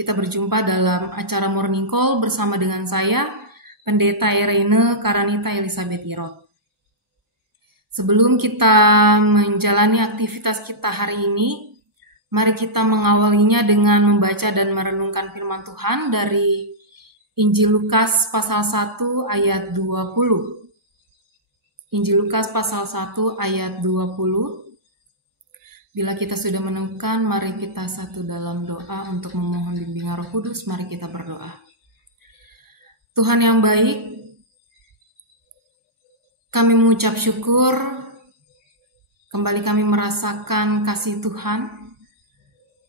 Kita berjumpa dalam acara Morning Call bersama dengan saya, Pendeta Irene Karanita Elizabeth Irot. Sebelum kita menjalani aktivitas kita hari ini, mari kita mengawalinya dengan membaca dan merenungkan firman Tuhan dari Injil Lukas pasal 1 ayat 20. Injil Lukas pasal 1 ayat 20. Bila kita sudah menemukan, mari kita satu dalam doa untuk memohon bimbingan Roh Kudus. Mari kita berdoa. Tuhan yang baik, kami mengucap syukur, kembali kami merasakan kasih Tuhan,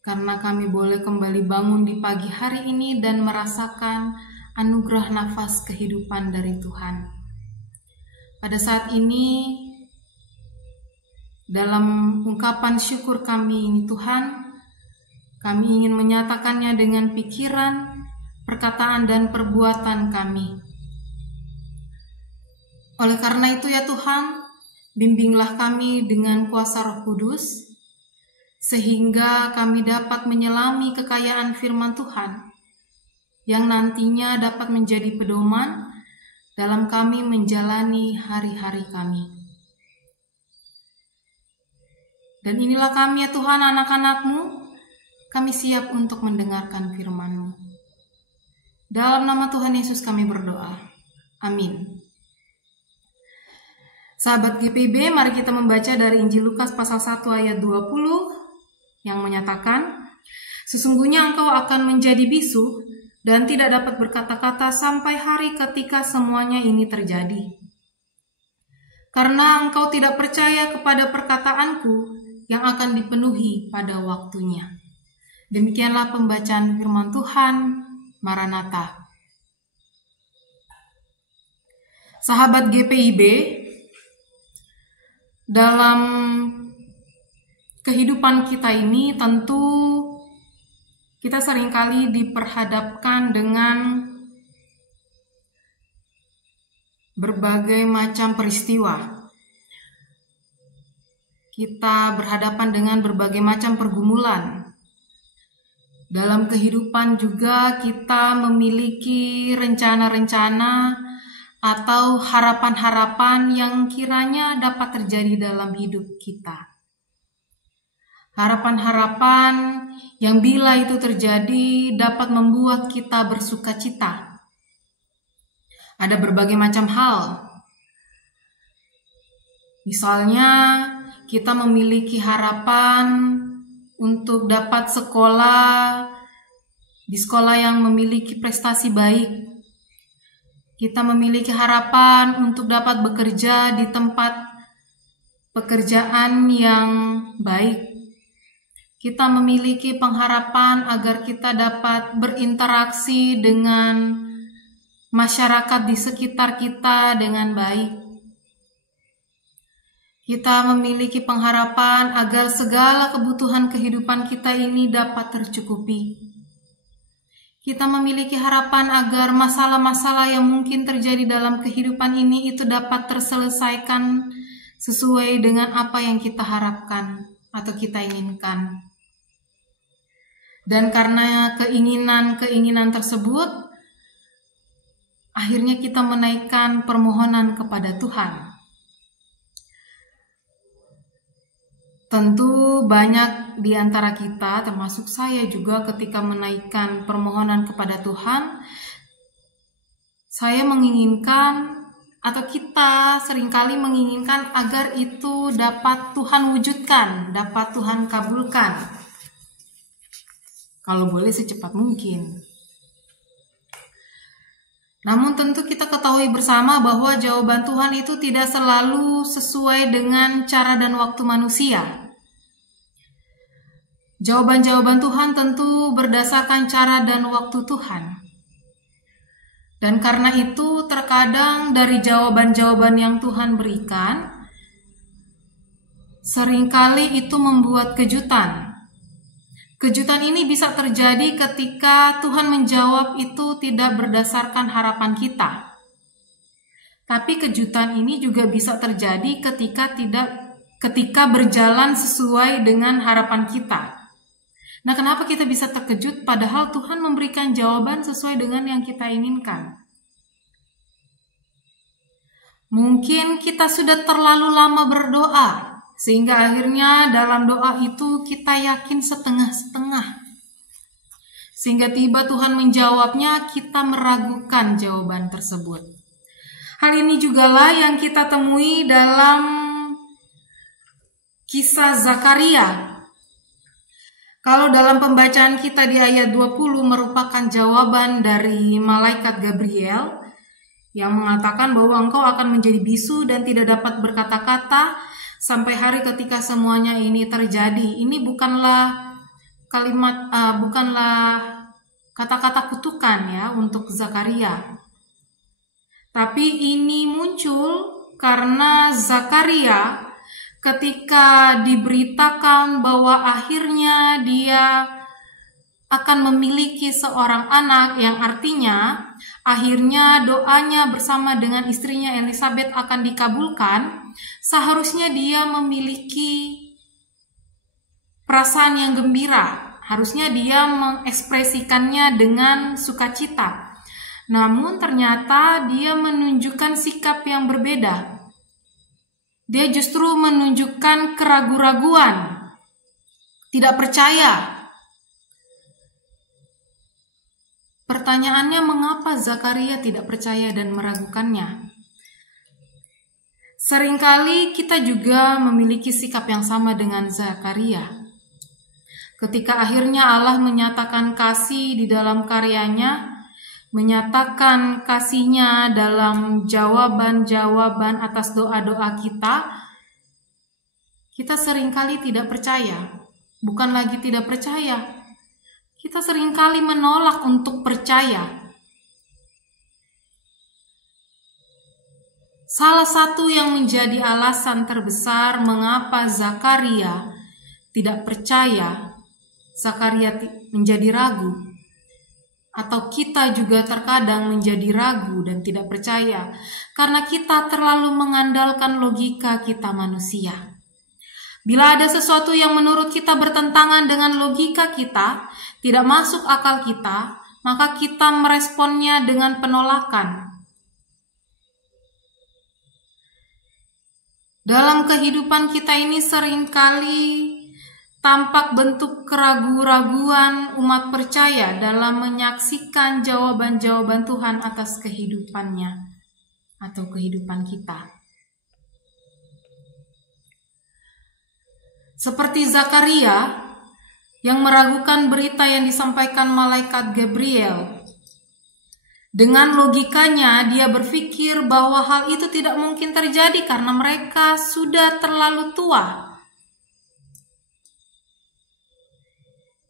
karena kami boleh kembali bangun di pagi hari ini dan merasakan anugerah nafas kehidupan dari Tuhan. Pada saat ini, dalam ungkapan syukur kami ini Tuhan, kami ingin menyatakannya dengan pikiran, perkataan, dan perbuatan kami. Oleh karena itu ya Tuhan, bimbinglah kami dengan kuasa Roh Kudus, sehingga kami dapat menyelami kekayaan firman Tuhan, yang nantinya dapat menjadi pedoman dalam kami menjalani hari-hari kami. Dan inilah kami ya Tuhan, anak-anak-Mu, kami siap untuk mendengarkan firman-Mu. Dalam nama Tuhan Yesus kami berdoa. Amin. Sahabat GPB, mari kita membaca dari Injil Lukas pasal 1 ayat 20 yang menyatakan, "Sesungguhnya engkau akan menjadi bisu dan tidak dapat berkata-kata sampai hari ketika semuanya ini terjadi. Karena engkau tidak percaya kepada perkataanku yang akan dipenuhi pada waktunya." Demikianlah pembacaan firman Tuhan. Maranatha. Sahabat GPIB, dalam kehidupan kita ini tentu kita seringkali diperhadapkan dengan berbagai macam peristiwa. Kita berhadapan dengan berbagai macam pergumulan. Dalam kehidupan juga kita memiliki rencana-rencana atau harapan-harapan yang kiranya dapat terjadi dalam hidup kita. Harapan-harapan yang bila itu terjadi dapat membuat kita bersuka cita. Ada berbagai macam hal. Misalnya, kita memiliki harapan untuk dapat sekolah di sekolah yang memiliki prestasi baik. Kita memiliki harapan untuk dapat bekerja di tempat pekerjaan yang baik. Kita memiliki pengharapan agar kita dapat berinteraksi dengan masyarakat di sekitar kita dengan baik. Kita memiliki pengharapan agar segala kebutuhan kehidupan kita ini dapat tercukupi. Kita memiliki harapan agar masalah-masalah yang mungkin terjadi dalam kehidupan ini itu dapat terselesaikan sesuai dengan apa yang kita harapkan atau kita inginkan. Dan karena keinginan-keinginan tersebut, akhirnya kita menaikkan permohonan kepada Tuhan. Tentu banyak di antara kita, termasuk saya juga, ketika menaikkan permohonan kepada Tuhan, saya menginginkan atau kita seringkali menginginkan agar itu dapat Tuhan wujudkan, dapat Tuhan kabulkan. Kalau boleh secepat mungkin. Namun tentu kita ketahui bersama bahwa jawaban Tuhan itu tidak selalu sesuai dengan cara dan waktu manusia. Jawaban-jawaban Tuhan tentu berdasarkan cara dan waktu Tuhan. Dan karena itu terkadang dari jawaban-jawaban yang Tuhan berikan, seringkali itu membuat kejutan. Kejutan ini bisa terjadi ketika Tuhan menjawab itu tidak berdasarkan harapan kita. Tapi kejutan ini juga bisa terjadi ketika berjalan sesuai dengan harapan kita. Nah, kenapa kita bisa terkejut padahal Tuhan memberikan jawaban sesuai dengan yang kita inginkan? Mungkin kita sudah terlalu lama berdoa, sehingga akhirnya dalam doa itu kita yakin setengah-setengah. Sehingga tiba Tuhan menjawabnya, kita meragukan jawaban tersebut. Hal ini jugalah yang kita temui dalam kisah Zakaria. Kalau dalam pembacaan kita di ayat 20 merupakan jawaban dari malaikat Gabriel yang mengatakan bahwa engkau akan menjadi bisu dan tidak dapat berkata-kata sampai hari ketika semuanya ini terjadi. Ini bukanlah kata-kata kutukan ya untuk Zakaria. Tapi ini muncul karena Zakaria ketika diberitakan bahwa akhirnya dia akan memiliki seorang anak, yang artinya akhirnya doanya bersama dengan istrinya Elisabeth akan dikabulkan, seharusnya dia memiliki perasaan yang gembira. Harusnya dia mengekspresikannya dengan sukacita. Namun ternyata dia menunjukkan sikap yang berbeda. Dia justru menunjukkan keraguan-raguan, tidak percaya. Pertanyaannya, mengapa Zakaria tidak percaya dan meragukannya? Seringkali kita juga memiliki sikap yang sama dengan Zakaria. Ketika akhirnya Allah menyatakan kasih di dalam karyanya, menyatakan kasihnya dalam jawaban-jawaban atas doa-doa kita seringkali tidak percaya. Bukan lagi tidak percaya, kita seringkali menolak untuk percaya. Salah satu yang menjadi alasan terbesar mengapa Zakaria tidak percaya, Zakaria menjadi ragu, atau kita juga terkadang menjadi ragu dan tidak percaya karena kita terlalu mengandalkan logika kita manusia. Bila ada sesuatu yang menurut kita bertentangan dengan logika kita, tidak masuk akal kita, maka kita meresponnya dengan penolakan. Dalam kehidupan kita ini seringkali tampak bentuk keraguan-raguan umat percaya dalam menyaksikan jawaban-jawaban Tuhan atas kehidupannya atau kehidupan kita. Seperti Zakaria yang meragukan berita yang disampaikan malaikat Gabriel. Dengan logikanya dia berpikir bahwa hal itu tidak mungkin terjadi karena mereka sudah terlalu tua.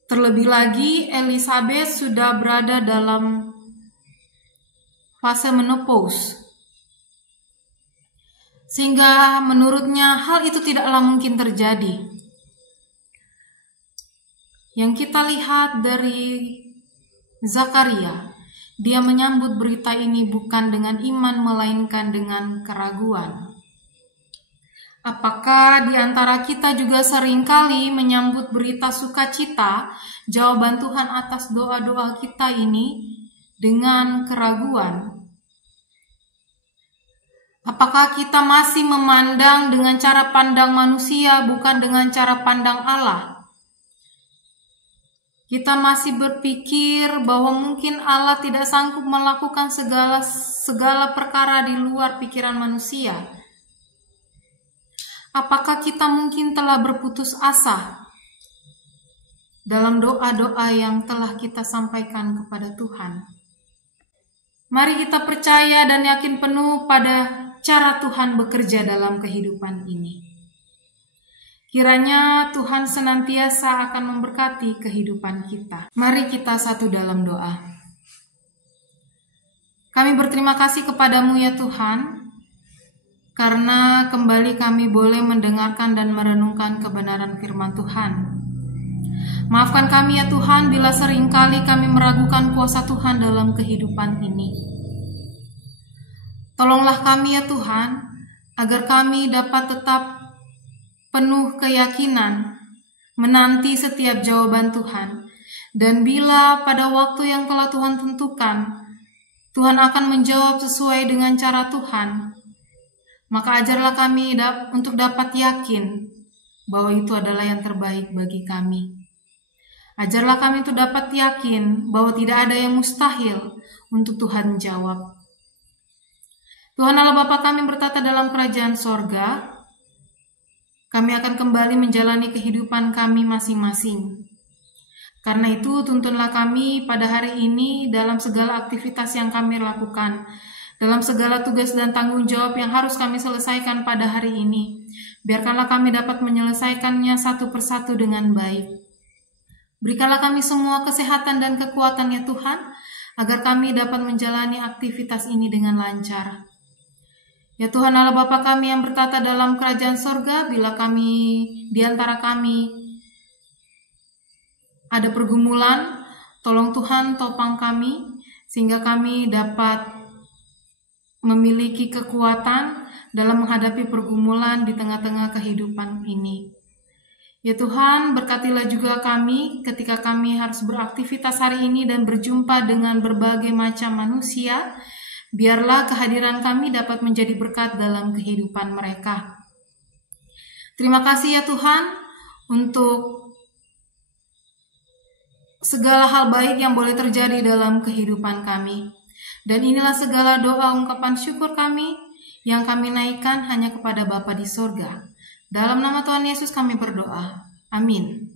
Terlebih lagi, Elisabeth sudah berada dalam fase menopause. Sehingga menurutnya hal itu tidaklah mungkin terjadi. Yang kita lihat dari Zakaria, dia menyambut berita ini bukan dengan iman melainkan dengan keraguan. Apakah di antara kita juga seringkali menyambut berita sukacita, jawaban Tuhan atas doa-doa kita ini dengan keraguan? Apakah kita masih memandang dengan cara pandang manusia, bukan dengan cara pandang Allah? Kita masih berpikir bahwa mungkin Allah tidak sanggup melakukan segala perkara di luar pikiran manusia. Apakah kita mungkin telah berputus asa dalam doa-doa yang telah kita sampaikan kepada Tuhan? Mari kita percaya dan yakin penuh pada cara Tuhan bekerja dalam kehidupan ini. Kiranya Tuhan senantiasa akan memberkati kehidupan kita. Mari kita satu dalam doa. Kami berterima kasih kepadamu ya Tuhan, karena kembali kami boleh mendengarkan dan merenungkan kebenaran firman Tuhan. Maafkan kami ya Tuhan bila seringkali kami meragukan kuasa Tuhan dalam kehidupan ini. Tolonglah kami ya Tuhan, agar kami dapat tetap penuh keyakinan menanti setiap jawaban Tuhan. Dan bila pada waktu yang telah Tuhan tentukan, Tuhan akan menjawab sesuai dengan cara Tuhan, maka ajarlah kami untuk dapat yakin bahwa itu adalah yang terbaik bagi kami. Ajarlah kami untuk dapat yakin bahwa tidak ada yang mustahil untuk Tuhan jawab. Tuhan Allah Bapa kami bertata dalam kerajaan sorga, kami akan kembali menjalani kehidupan kami masing-masing. Karena itu tuntunlah kami pada hari ini dalam segala aktivitas yang kami lakukan, dalam segala tugas dan tanggung jawab yang harus kami selesaikan pada hari ini. Biarkanlah kami dapat menyelesaikannya satu persatu dengan baik. Berikanlah kami semua kesehatan dan kekuatan ya Tuhan, agar kami dapat menjalani aktivitas ini dengan lancar. Ya Tuhan Allah Bapa kami yang bertata dalam kerajaan sorga, bila kami di antara kami ada pergumulan, tolong Tuhan topang kami, sehingga kami dapat memiliki kekuatan dalam menghadapi pergumulan di tengah-tengah kehidupan ini. Ya Tuhan, berkatilah juga kami ketika kami harus beraktivitas hari ini dan berjumpa dengan berbagai macam manusia. Biarlah kehadiran kami dapat menjadi berkat dalam kehidupan mereka. Terima kasih ya Tuhan untuk segala hal baik yang boleh terjadi dalam kehidupan kami. Dan inilah segala doa ungkapan syukur kami yang kami naikkan hanya kepada Bapa di sorga. Dalam nama Tuhan Yesus kami berdoa. Amin.